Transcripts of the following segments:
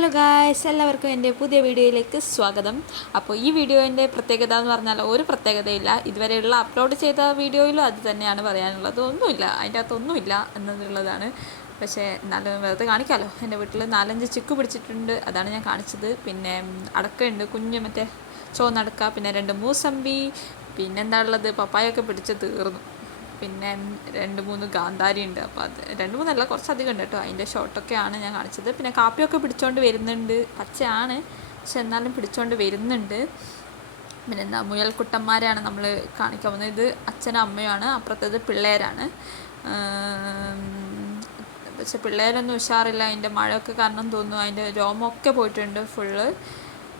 Hello guys, എല്ലാവർക്കും എൻ്റെ പുതിയ വീഡിയോയിലേക്ക് സ്വാഗതം. അപ്പോൾ ഈ വീഡിയോൻ്റെ പ്രത്യേകത എന്ന് പറഞ്ഞാൽ ഒരു പ്രത്യേകതയില്ല. ഇതുവരെയുള്ള അപ്ലോഡ് ചെയ്ത വീഡിയോയിലും അത് തന്നെയാണ് പറയാനുള്ളത്. ഒന്നുമില്ല, അതിൻ്റെ അകത്തൊന്നുമില്ല എന്നുള്ളതാണ്. പക്ഷേ എന്നാലും വെറുതെ കാണിക്കാമല്ലോ. എൻ്റെ വീട്ടിൽ 4-5 ചിക്കു പിടിച്ചിട്ടുണ്ട്, അതാണ് ഞാൻ കാണിച്ചത്. പിന്നെ അടക്കയുണ്ട്, കുഞ്ഞ് മറ്റേ ചുവന്നടക്ക, പിന്നെ 2 മൂസമ്പി, പിന്നെന്താ ഉള്ളത്, പപ്പായൊക്കെ പിടിച്ച് തീർന്നു. പിന്നെ 2-3 ഗാന്ധാരി ഉണ്ട്. അപ്പോൾ അത് 2-3 കുറച്ചധികം ഉണ്ട് കേട്ടോ. അതിൻ്റെ ഷോട്ടൊക്കെയാണ് ഞാൻ കാണിച്ചത്. പിന്നെ കാപ്പിയൊക്കെ പിടിച്ചുകൊണ്ട് വരുന്നുണ്ട്, പച്ചയാണ് പക്ഷെ എന്നാലും പിടിച്ചുകൊണ്ട് വരുന്നുണ്ട്. പിന്നെ എന്താ മുയൽക്കുട്ടന്മാരെയാണ് നമ്മൾ കാണിക്കാൻ പോകുന്നത്. ഇത് അച്ഛനും അമ്മയുമാണ്, അപ്പുറത്തേത് പിള്ളേരാണ്. പക്ഷെ പിള്ളേരൊന്നും ഉഷാറില്ല, അതിൻ്റെ മഴയൊക്കെ കാരണം തോന്നുന്നു അതിൻ്റെ രോമമൊക്കെ പോയിട്ടുണ്ട് ഫുള്ള്.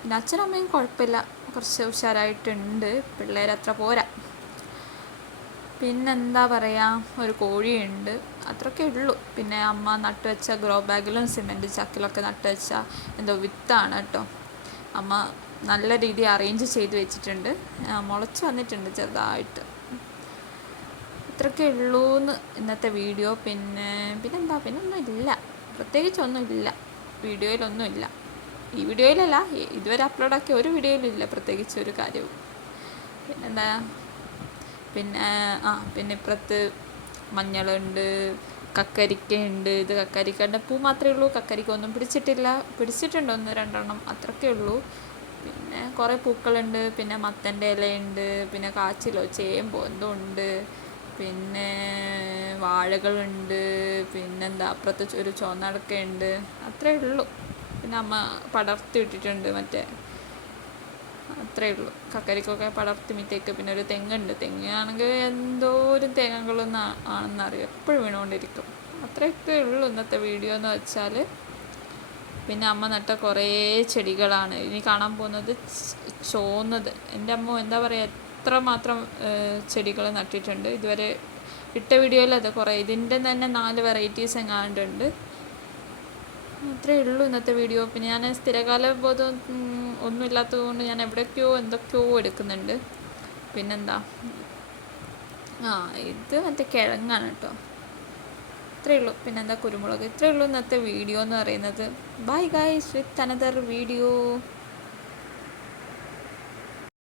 പിന്നെ അച്ഛനും അമ്മയും കുഴപ്പമില്ല, കുറച്ച് ഉഷാറായിട്ടുണ്ട്. പിള്ളേരത്ര പോരാ. പിന്നെന്താ പറയുക, ഒരു കോഴിയുണ്ട്, അത്രയൊക്കെ ഉള്ളൂ. പിന്നെ അമ്മ നട്ടുവെച്ച ഗ്രോ ബാഗിലും സിമെൻറ്റ് ചക്കിലൊക്കെ നട്ടുവെച്ച എന്തോ വിത്താണ് കേട്ടോ. അമ്മ നല്ല രീതിയിൽ അറേഞ്ച് ചെയ്ത് വെച്ചിട്ടുണ്ട്, മുളച്ച് വന്നിട്ടുണ്ട് ചെറുതായിട്ട്. ഇത്രയൊക്കെ ഉള്ളൂന്ന് ഇന്നത്തെ വീഡിയോ. പിന്നെന്താ പിന്നൊന്നുമില്ല, പ്രത്യേകിച്ചൊന്നുമില്ല വീഡിയോയിലൊന്നുമില്ല. ഈ വീഡിയോയിലല്ല, ഇതുവരെ അപ്ലോഡാക്കിയ ഒരു വീഡിയോയിലില്ല പ്രത്യേകിച്ച് ഒരു കാര്യവും. പിന്നെന്താ, പിന്നെ ഇപ്പുറത്ത് മഞ്ഞളുണ്ട്, കക്കരിക്കയുണ്ട്. ഇത് കക്കരിക്കൻ്റെ പൂ മാത്രമേ ഉള്ളൂ, കക്കരിക്ക ഒന്നും പിടിച്ചിട്ടില്ല. പിടിച്ചിട്ടുണ്ട് 1-2 അത്രയൊക്കെ ഉള്ളൂ. പിന്നെ കുറേ പൂക്കളുണ്ട്, പിന്നെ മത്തൻ്റെ ഇലയുണ്ട്, പിന്നെ കാച്ചിലോ ചേമ്പോ എന്തോ ഉണ്ട്, പിന്നെ വാഴകളുണ്ട്, പിന്നെന്താ അപ്പുറത്ത് ഒരു ചുവന്നടക്കയുണ്ട്. അത്രയേ ഉള്ളൂ. പിന്നെ അമ്മ പടർത്തി ഇട്ടിട്ടുണ്ട് മറ്റേ, അത്രയേ ഉള്ളൂ. കക്കരിക്കൊക്കെ പടർത്തി മിറ്റേക്ക്. പിന്നെ ഒരു തെങ്ങുണ്ട്, തെങ്ങാണെങ്കിൽ എന്തോരം തേങ്ങകളൊന്നും ആണെന്നറിയാം, എപ്പോഴും വീണുകൊണ്ടിരിക്കും. അത്രയൊക്കെ ഉള്ളൂ ഇന്നത്തെ വീഡിയോ എന്ന് വെച്ചാൽ. പിന്നെ അമ്മ നട്ട കുറേ ചെടികളാണ് ഇനി കാണാൻ പോകുന്നത്. ചോന്നത് എൻ്റെ അമ്മ എന്താ പറയുക, എത്രമാത്രം ചെടികൾ നട്ടിട്ടുണ്ട്. ഇതുവരെ ഇട്ട വീഡിയോയിൽ അത് കുറേ, ഇതിൻ്റെ തന്നെ 4 വെറൈറ്റീസ് എങ്ങാണ്ടുണ്ട്. അത്രയേ ഉള്ളൂ ഇന്നത്തെ വീഡിയോ. പിന്നെ ഞാൻ സ്ഥിരകാല ബോധം ഒന്നുമില്ലാത്തത് കൊണ്ട് ഞാൻ എന്തൊക്കെയോ എടുക്കുന്നുണ്ട്. പിന്നെന്താ, ഇത് മറ്റേ കിഴങ്ങാണ് കേട്ടോ. ഇത്രയേ ഉള്ളൂ. പിന്നെന്താ കുരുമുളക്. ഇത്രയേ ഉള്ളൂ ഇന്നത്തെ വീഡിയോ എന്ന് പറയുന്നത്. Bye guys, with another video.